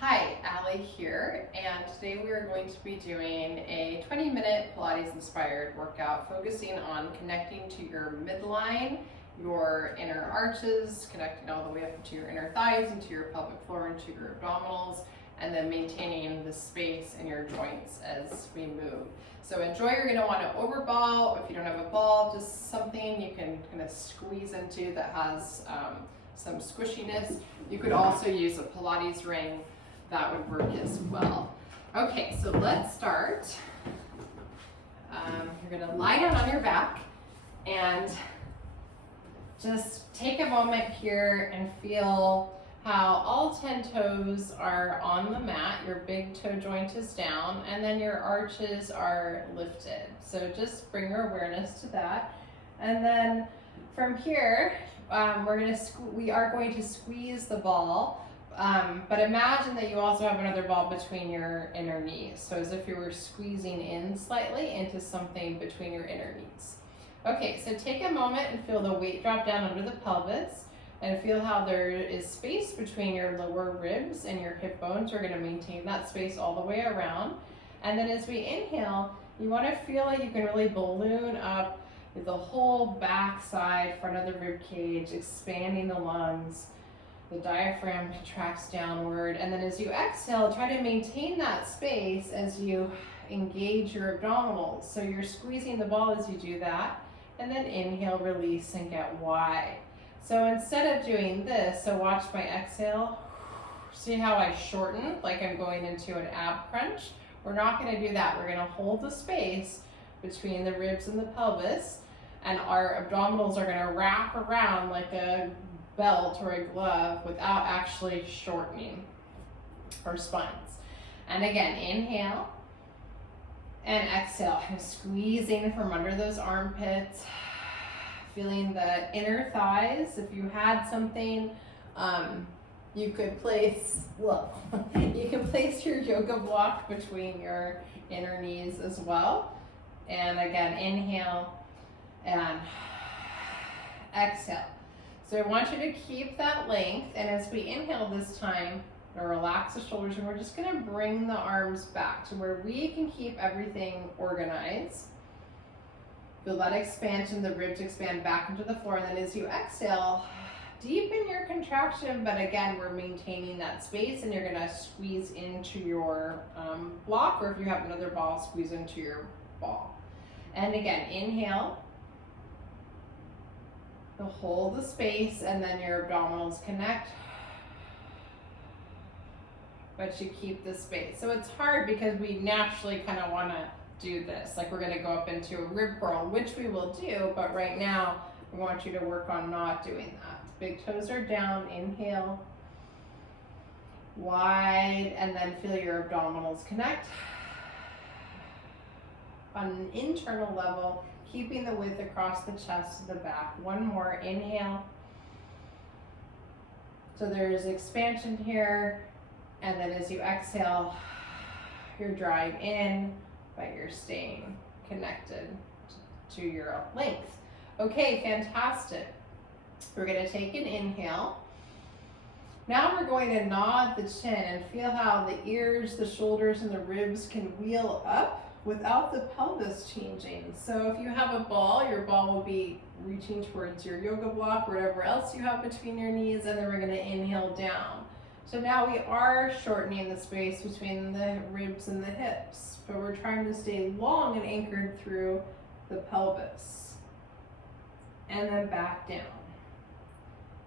Hi, Allie here, and today we are going to be doing a 20-minute Pilates-inspired workout focusing on connecting to your midline, your inner arches, connecting all the way up into your inner thighs, into your pelvic floor, into your abdominals, and then maintaining the space in your joints as we move. So enjoy. You're going to want to overball. If you don't have a ball, just something you can kind of squeeze into that has some squishiness. You could also use a Pilates ring. That would work as well. Okay, so let's start. You're gonna lie down on your back and just take a moment here and feel how all 10 toes are on the mat. Your big toe joint is down and then your arches are lifted. So just bring your awareness to that. And then from here, we are going to squeeze the ball. But imagine that you also have another ball between your inner knees. So as if you were squeezing in slightly into something between your inner knees. Okay, so take a moment and feel the weight drop down under the pelvis and feel how there is space between your lower ribs and your hip bones. We're going to maintain that space all the way around. And then as we inhale, you want to feel like you can really balloon up with the whole back side, front of the rib cage, expanding the lungs. The diaphragm contracts downward, and then as you exhale, try to maintain that space as you engage your abdominals. So you're squeezing the ball as you do that, and then inhale, release, and get wide. So instead of doing this, so watch my exhale, see how I shorten, like I'm going into an ab crunch? We're not gonna do that. We're gonna hold the space between the ribs and the pelvis, and our abdominals are gonna wrap around like a belt or a glove without actually shortening our spines. And again, inhale and exhale, kind of squeezing from under those armpits, feeling the inner thighs. If you had something, you could place, you can place your yoga block between your inner knees as well. And again, inhale and exhale. So I want you to keep that length, and as we inhale this time, relax the shoulders, and we're just gonna bring the arms back to where we can keep everything organized. Feel that expansion, the ribs expand back into the floor, and then as you exhale, deepen your contraction, but again, we're maintaining that space, and you're gonna squeeze into your block, or if you have another ball, squeeze into your ball. And again, inhale. So hold the space and then your abdominals connect, but you keep the space. So it's hard because we naturally kind of want to do this, like we're going to go up into a rib curl, which we will do, but right now we want you to work on not doing that. Big toes are down, inhale, wide, and then feel your abdominals connect. On an internal level, keeping the width across the chest to the back. One more, inhale. So there's expansion here, and then as you exhale, you're drawing in, but you're staying connected to your length. Okay, fantastic. We're gonna take an inhale. Now we're going to nod the chin and feel how the ears, the shoulders, and the ribs can wheel up without the pelvis changing. So if you have a ball, your ball will be reaching towards your yoga block, whatever else you have between your knees, and then we're gonna inhale down. So now we are shortening the space between the ribs and the hips, but we're trying to stay long and anchored through the pelvis. And then back down.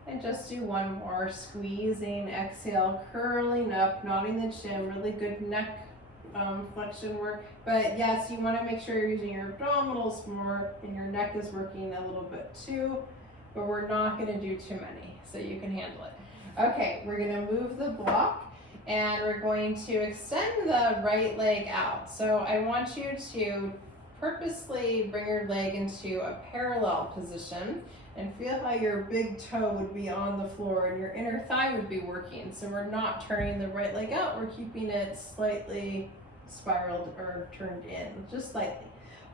And just do one more, squeezing, exhale, curling up, nodding the chin, really good neck flexion work. But yes, you want to make sure you're using your abdominals more and your neck is working a little bit too, but we're not going to do too many, so you can handle it. Okay, we're going to move the block and we're going to extend the right leg out. So I want you to purposely bring your leg into a parallel position and feel how your big toe would be on the floor and your inner thigh would be working. So we're not turning the right leg out, we're keeping it slightly spiraled or turned in, just slightly.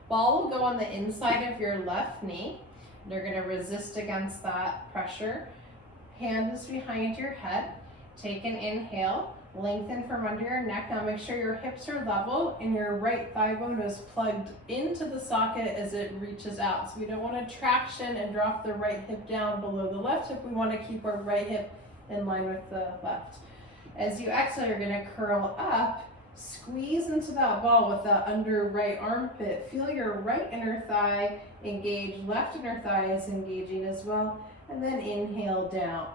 Ball will go on the inside of your left knee. You're gonna resist against that pressure. Hand is behind your head. Take an inhale, lengthen from under your neck. Now make sure your hips are level and your right thigh bone is plugged into the socket as it reaches out. So we don't want to traction and drop the right hip down below the left hip. We want to keep our right hip in line with the left. As you exhale, you're going to curl up, squeeze into that ball with that under right armpit. Feel your right inner thigh engage, left inner thigh is engaging as well. And then inhale down.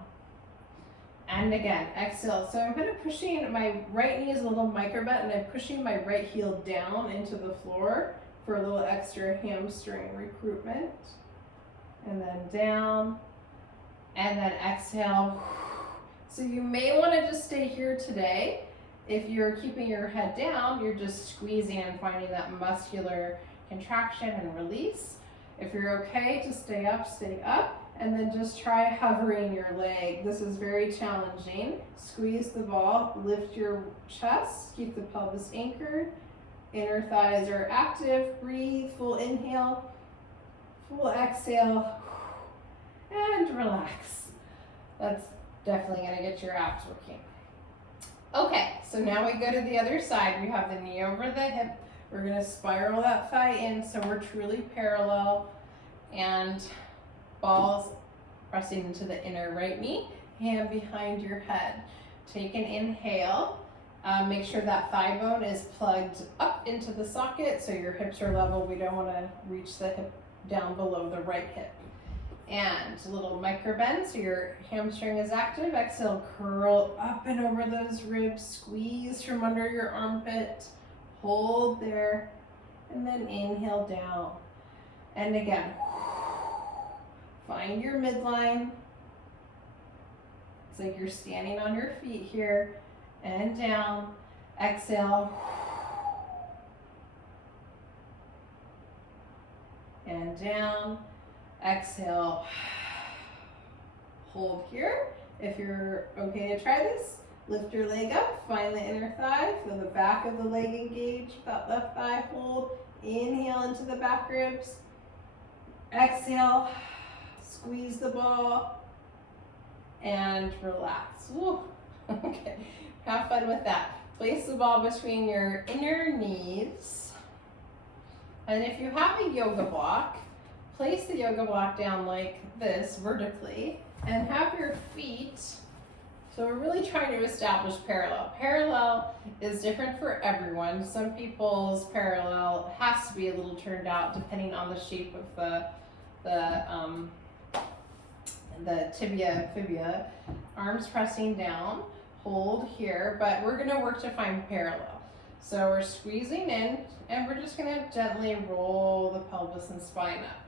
And again, exhale. So I'm kind of pushing, my right knee is a little micro bent and I'm pushing my right heel down into the floor for a little extra hamstring recruitment. And then down, and then exhale. So you may want to just stay here today. If you're keeping your head down, you're just squeezing and finding that muscular contraction and release. If you're okay to stay up. And then just try hovering your leg. This is very challenging. Squeeze the ball, lift your chest, keep the pelvis anchored. Inner thighs are active. Breathe, full inhale, full exhale, and relax. That's definitely gonna get your abs working. Okay, so now we go to the other side. We have the knee over the hip. We're gonna spiral that thigh in so we're truly parallel, and balls pressing into the inner right knee, hand behind your head. Take an inhale. Make sure that thigh bone is plugged up into the socket so your hips are level. We don't want to reach the hip down below the right hip. And a little micro bend so your hamstring is active. Exhale, curl up and over those ribs. Squeeze from under your armpit. Hold there. And then inhale down. And again, find your midline. It's like you're standing on your feet here. And down. Exhale. And down. Exhale. Hold here. If you're okay to try this, lift your leg up. Find the inner thigh. Feel the back of the leg engage. That left thigh hold. Inhale into the back ribs. Exhale. Squeeze the ball and relax. Woo. Okay, have fun with that. Place the ball between your inner knees. And if you have a yoga block, place the yoga block down like this vertically and have your feet. So we're really trying to establish parallel. Parallel is different for everyone. Some people's parallel has to be a little turned out depending on the shape of the tibia and fibula. Arms pressing down, hold here, but we're gonna work to find parallel. So we're squeezing in and we're just gonna gently roll the pelvis and spine up.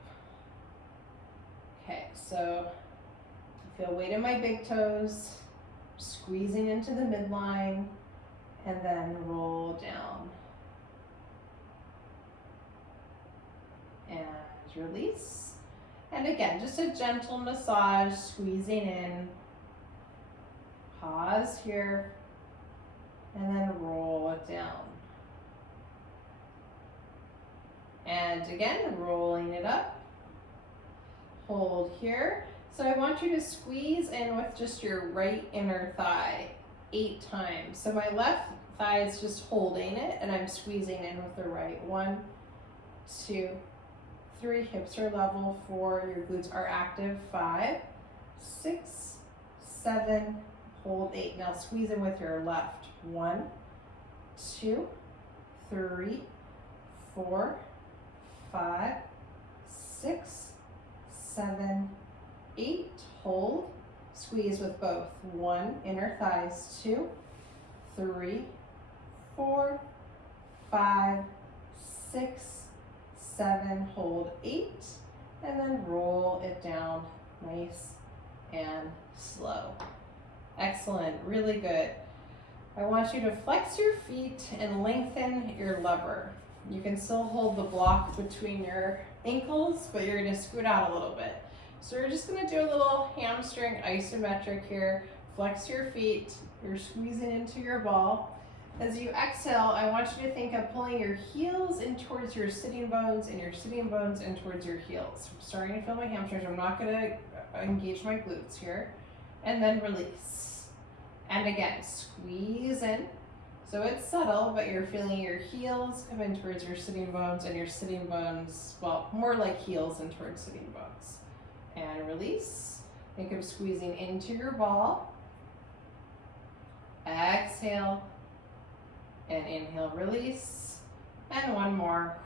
Okay, so I feel weight in my big toes, squeezing into the midline, and then roll down. And release. And again, just a gentle massage, squeezing in. Pause here, and then roll it down. And again, rolling it up. Hold here. So I want you to squeeze in with just your right inner thigh 8 times. So my left thigh is just holding it, and I'm squeezing in with the right. 1, 2, 3, hips are level. 4, your glutes are active. 5, 6, 7, hold 8. Now squeeze in with your left. 1, 2, 3, 4, 5, 6, 7, 8. Hold. Squeeze with both. 1, inner thighs. 2, 3, 4, 5, 6, 7, hold 8, and then roll it down nice and slow. Excellent, really good. I want you to flex your feet and lengthen your lever. You can still hold the block between your ankles, but you're gonna scoot out a little bit. So we're just gonna do a little hamstring isometric here. Flex your feet, you're squeezing into your ball. As you exhale, I want you to think of pulling your heels in towards your sitting bones and your sitting bones in towards your heels. I'm starting to feel my hamstrings. I'm not going to engage my glutes here. And then release. And again, squeeze in. So it's subtle, but you're feeling your heels come in towards your sitting bones and your sitting bones, well, more like heels in towards sitting bones. And release. Think of squeezing into your ball. Exhale. And inhale, release. And one more.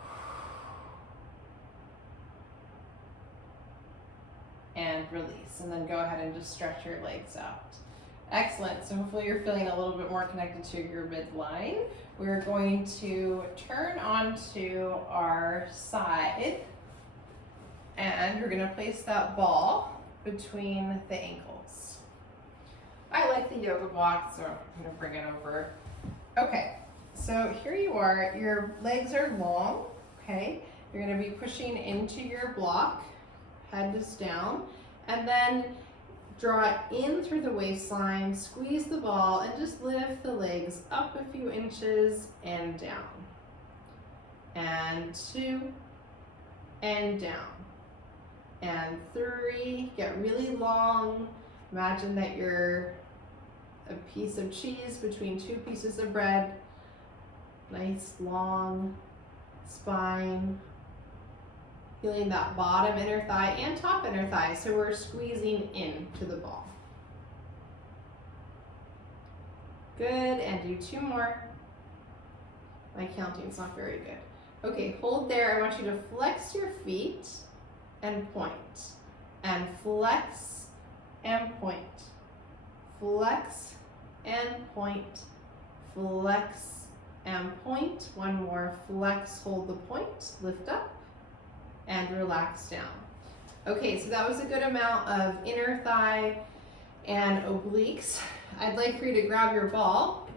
And release. And then go ahead and just stretch your legs out. Excellent. So hopefully you're feeling a little bit more connected to your midline. We're going to turn onto our side and we're going to place that ball between the ankles. I like the yoga block, so I'm going to bring it over. Okay, so here you are. Your legs are long, okay? You're going to be pushing into your block, head is down, and then draw in through the waistline, squeeze the ball, and just lift the legs up a few inches and down. And 2, and down. And 3, get really long. Imagine that you're a piece of cheese between 2 pieces of bread. Nice long spine. Feeling that bottom inner thigh and top inner thigh, so we're squeezing into the ball. Good, and do 2 more. My counting's not very good. Okay, hold there. I want you to flex your feet and point. And flex and point. Flex and point. Flex and point. One more. Flex, hold the point, lift up. And relax down. Okay, so that was a good amount of inner thigh and obliques. I'd like for you to grab your ball.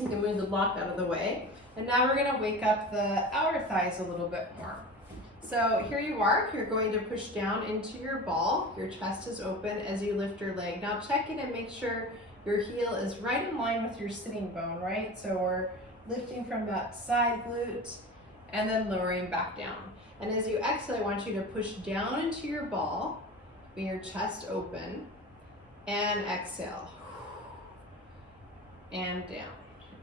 You can move the block out of the way. And now we're gonna wake up the outer thighs a little bit more. So here you are, you're going to push down into your ball. Your chest is open as you lift your leg. Now check in and make sure your heel is right in line with your sitting bone, right? So we're lifting from that side glute and then lowering back down. And as you exhale, I want you to push down into your ball, with your chest open, and exhale. And down.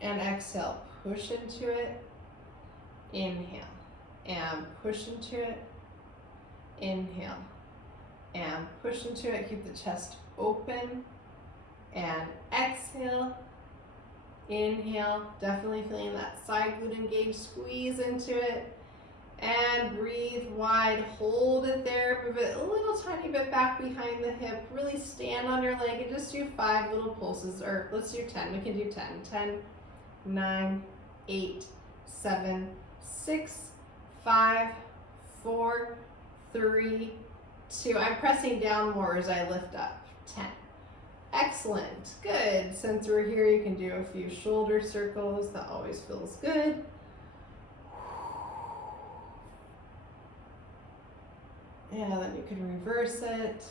And exhale, push into it, inhale. And push into it, inhale. And push into it, keep the chest open, and exhale, inhale. Definitely feeling that side glute engaged, squeeze into it. And breathe wide, hold it there, move it a little tiny bit back behind the hip, really stand on your leg and just do 5 little pulses, or let's do 10, we can do 10. 10, 9, 8, 7, 6, 5, 4, 3, 2. I'm pressing down more as I lift up. 10. Excellent, good. Since we're here, you can do a few shoulder circles, that always feels good. Yeah, then you can reverse it.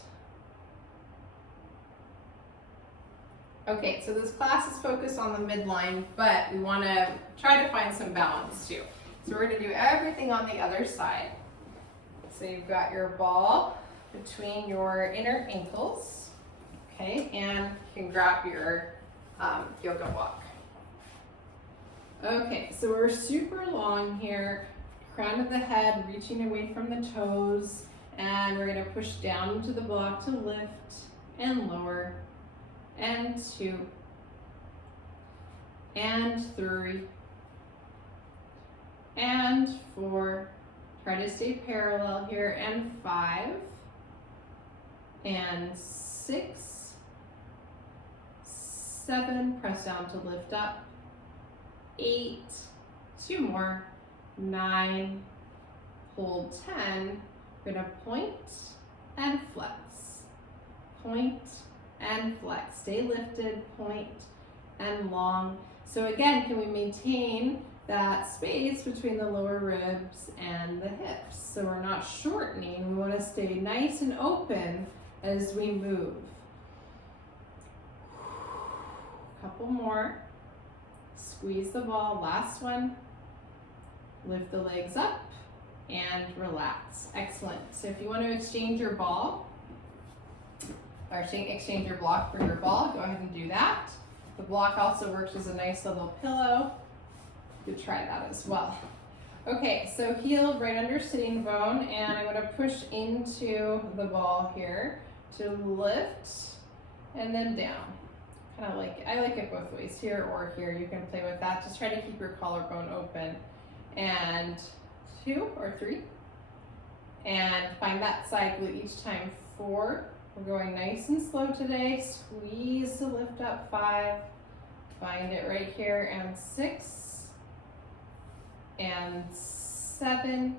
Okay, so this class is focused on the midline, but we want to try to find some balance too. So we're going to do everything on the other side. So you've got your ball between your inner ankles, okay, and you can grab your yoga block. Okay, so we're super long here, crown of the head reaching away from the toes. And we're going to push down into the block to lift and lower, and 2, and 3, and 4. Try to stay parallel here, and 5, and 6, 7, press down to lift up, 8, 2 more, 9, hold 10. We're going to point and flex, point and flex. Stay lifted, point and long. So again, can we maintain that space between the lower ribs and the hips? So we're not shortening, we want to stay nice and open as we move. Couple more. Squeeze the ball, last one. Lift the legs up. And relax. Excellent. So if you want to exchange your ball, or exchange your block for your ball, go ahead and do that. The block also works as a nice little pillow. You could try that as well. Okay, so heel right under sitting bone, and I'm going to push into the ball here to lift and then down. Kind of like, I like it both ways, here or here. You can play with that. Just try to keep your collarbone open. And 2 or 3. And find that side glute each time. 4. We're going nice and slow today. Squeeze the lift up. 5. Find it right here. And 6. And 7.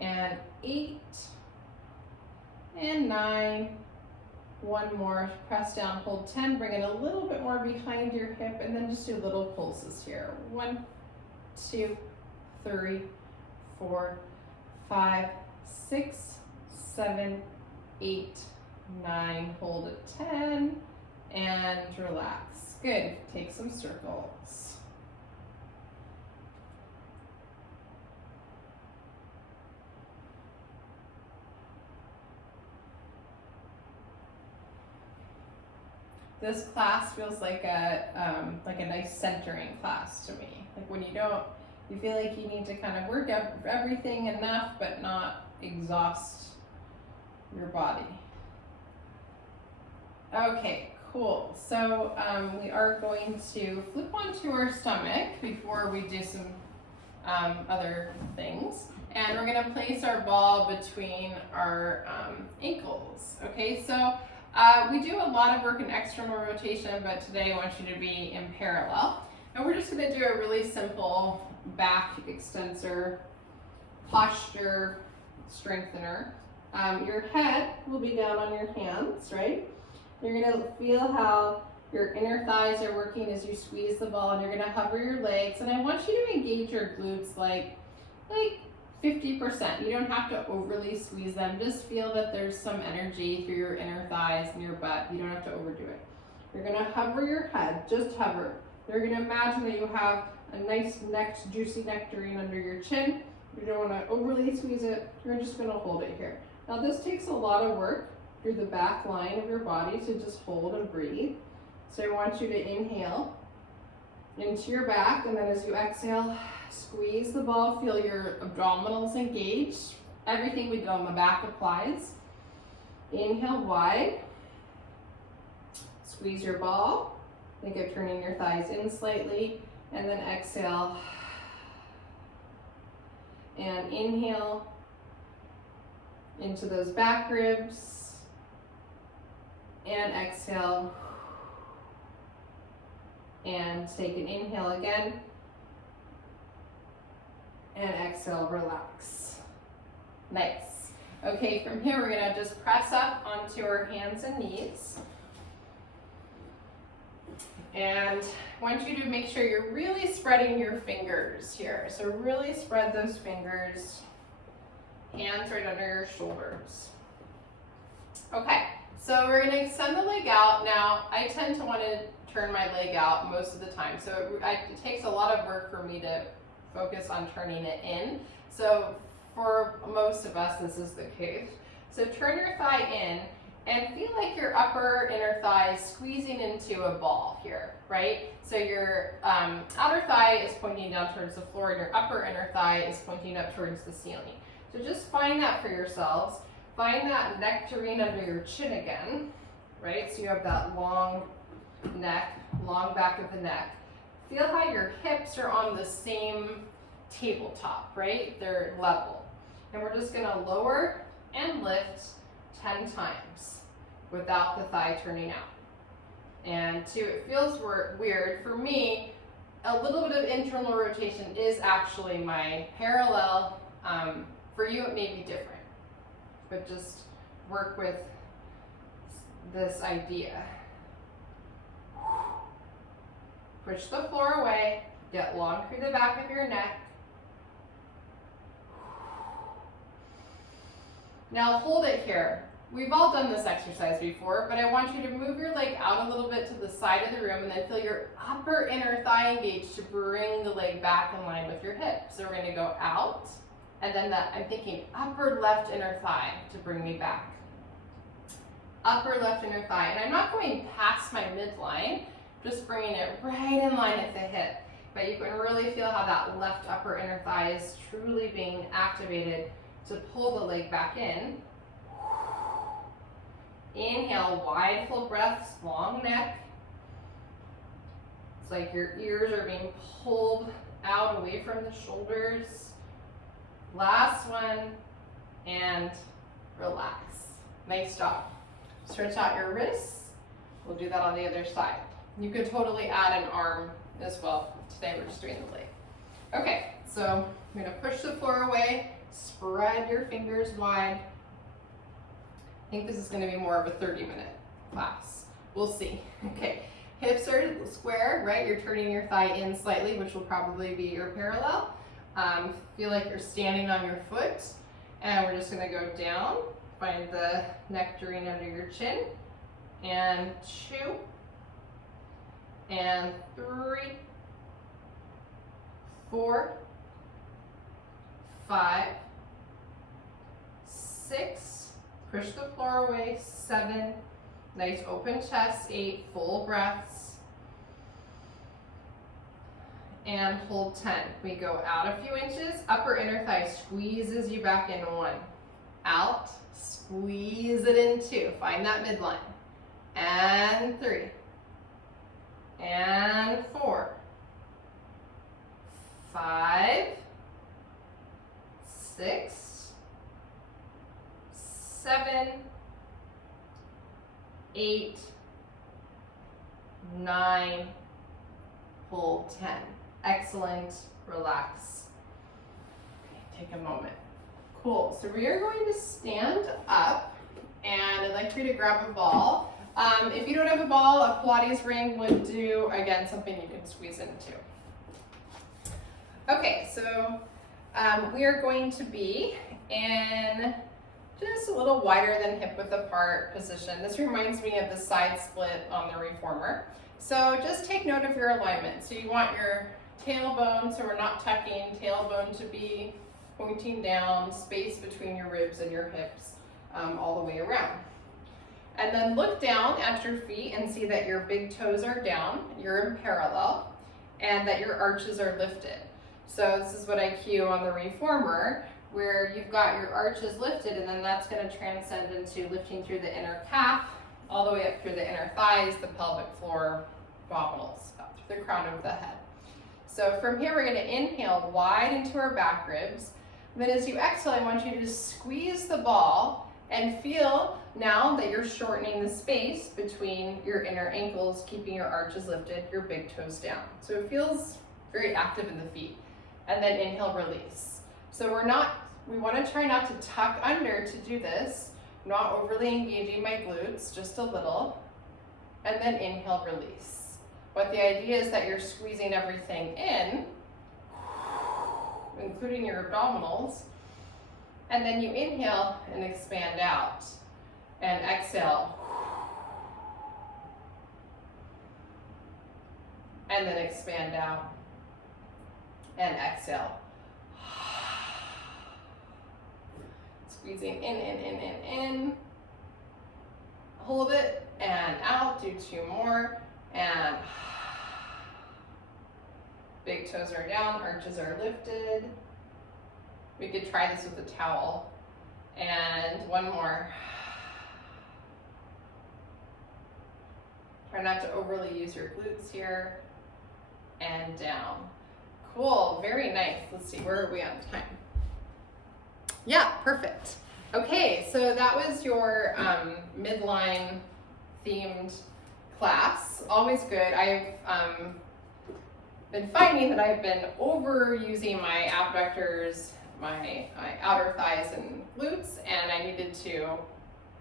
And 8. And 9. One more, press down, hold 10, bring it a little bit more behind your hip, and then just do little pulses here. 1, 2, 3, 4, 5, 6, 7, 8, 9, hold at 10, and relax. Good, take some circles. This class feels like a nice centering class to me. Like when you feel like you need to kind of work up everything enough, but not exhaust your body. Okay, cool. So we are going to flip onto our stomach before we do some other things. And we're gonna place our ball between our ankles. Okay, so we do a lot of work in external rotation, but today I want you to be in parallel. And we're just going to do a really simple back extensor posture strengthener. Your head will be down on your hands, right? You're going to feel how your inner thighs are working as you squeeze the ball, and you're going to hover your legs. And I want you to engage your glutes like 50%. You don't have to overly squeeze them. Just feel that there's some energy through your inner thighs and your butt. You don't have to overdo it. You're going to hover your head, just hover. You're going to imagine that you have a nice juicy nectarine under your chin. You don't want to overly squeeze it. You're just going to hold it here. Now this takes a lot of work through the back line of your body to just hold and breathe. So I want you to inhale into your back, and then as you exhale, squeeze the ball, feel your abdominals engaged. Everything we did on the back applies. Inhale wide, squeeze your ball. Think of turning your thighs in slightly, and then exhale. And inhale into those back ribs, and exhale. And take an inhale again. And exhale, relax. Nice. Okay, from here we're gonna just press up onto our hands and knees. And I want you to make sure you're really spreading your fingers here. So really spread those fingers. Hands right under your shoulders. Okay, so we're gonna extend the leg out. Now, I tend to want to turn my leg out most of the time. So it takes a lot of work for me to focus on turning it in. So for most of us, this is the case. So turn your thigh in and feel like your upper inner thigh is squeezing into a ball here, right? So your outer thigh is pointing down towards the floor, and your upper inner thigh is pointing up towards the ceiling. So just find that for yourselves. Find that nectarine under your chin again, right? So you have that long neck, long back of the neck. Feel how your hips are on the same tabletop, right? They're level. And we're just gonna lower and lift 10 times without the thigh turning out. And it feels weird. For me, a little bit of internal rotation is actually my parallel. For you, it may be different, but just work with this idea. Push the floor away, get long through the back of your neck. Now hold it here. We've all done this exercise before, but I want you to move your leg out a little bit to the side of the room, and then feel your upper inner thigh engaged to bring the leg back in line with your hip. So we're gonna go out, and then I'm thinking upper left inner thigh to bring me back. upper left inner thigh. And I'm not going past my midline, just bringing it right in line at the hip. But you can really feel how that left upper inner thigh is truly being activated to pull the leg back in. Inhale, wide full breaths, long neck. It's like your ears are being pulled out away from the shoulders. Last one, and relax. Nice job. Stretch out your wrists. We'll do that on the other side. You could totally add an arm as well. Today we're just doing the leg. Okay, so I'm gonna push the floor away, spread your fingers wide. I think this is gonna be more of a 30-minute class. We'll see. Okay, hips are square, right? You're turning your thigh in slightly, which will probably be your parallel. Feel like you're standing on your foot, and we're just gonna go down, find the nectarine under your chin, and 2, and 3, 4, 5, 6, push the floor away, 7, nice open chest, 8, full breaths, and hold 10. We go out a few inches, upper inner thigh squeezes you back in, 1, out, squeeze it in, 2, find that midline, and 3, and 4, 5, 6, 7, 8, 9, hold 10. Excellent, relax. Okay, take a moment. Cool, so we are going to stand up, and I'd like for you to grab a ball. If you don't have a ball, a Pilates ring would do, again, something you can squeeze into. Okay, so we are going to be in just a little wider than hip width apart position. This reminds me of the side split on the reformer. So just take note of your alignment. So you want your tailbone, so we're not tucking, tailbone to be pointing down, space between your ribs and your hips all the way around. And then look down at your feet and see that your big toes are down, you're in parallel, and that your arches are lifted. So this is what I cue on the reformer, where you've got your arches lifted, and then that's going to transcend into lifting through the inner calf, all the way up through the inner thighs, the pelvic floor, abdominals, up through the crown of the head. So from here, we're going to inhale wide into our back ribs. Then as you exhale, I want you to just squeeze the ball and feel now that you're shortening the space between your inner ankles, keeping your arches lifted, your big toes down. So it feels very active in the feet. And then inhale, release. So we want to try not to tuck under to do this. I'm not overly engaging my glutes, just a little. And then inhale, release. But the idea is that you're squeezing everything in, including your abdominals. And then you inhale and expand out. And exhale. And then expand out. And exhale. Squeezing in. Hold it and out. Do 2 more. And big toes are down, arches are lifted. We could try this with a towel. And 1 more. Try not to overly use your glutes here. And down. Cool, very nice. Let's see, where are we on time? Yeah, perfect. Okay, so that was your midline themed class. Always good. I've been finding that I've been overusing my abductors, my outer thighs and glutes, and I needed to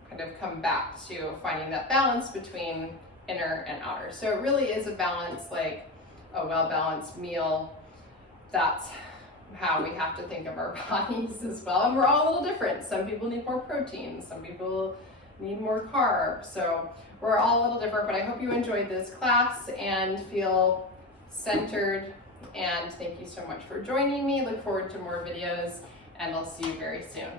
kind of come back to finding that balance between inner and outer. So it really is a balance, like a well-balanced meal. That's how we have to think of our bodies as well. And we're all a little different. Some people need more protein, some people need more carbs. So we're all a little different, but I hope you enjoyed this class and feel centered. And thank you so much for joining me. Look forward to more videos, and I'll see you very soon.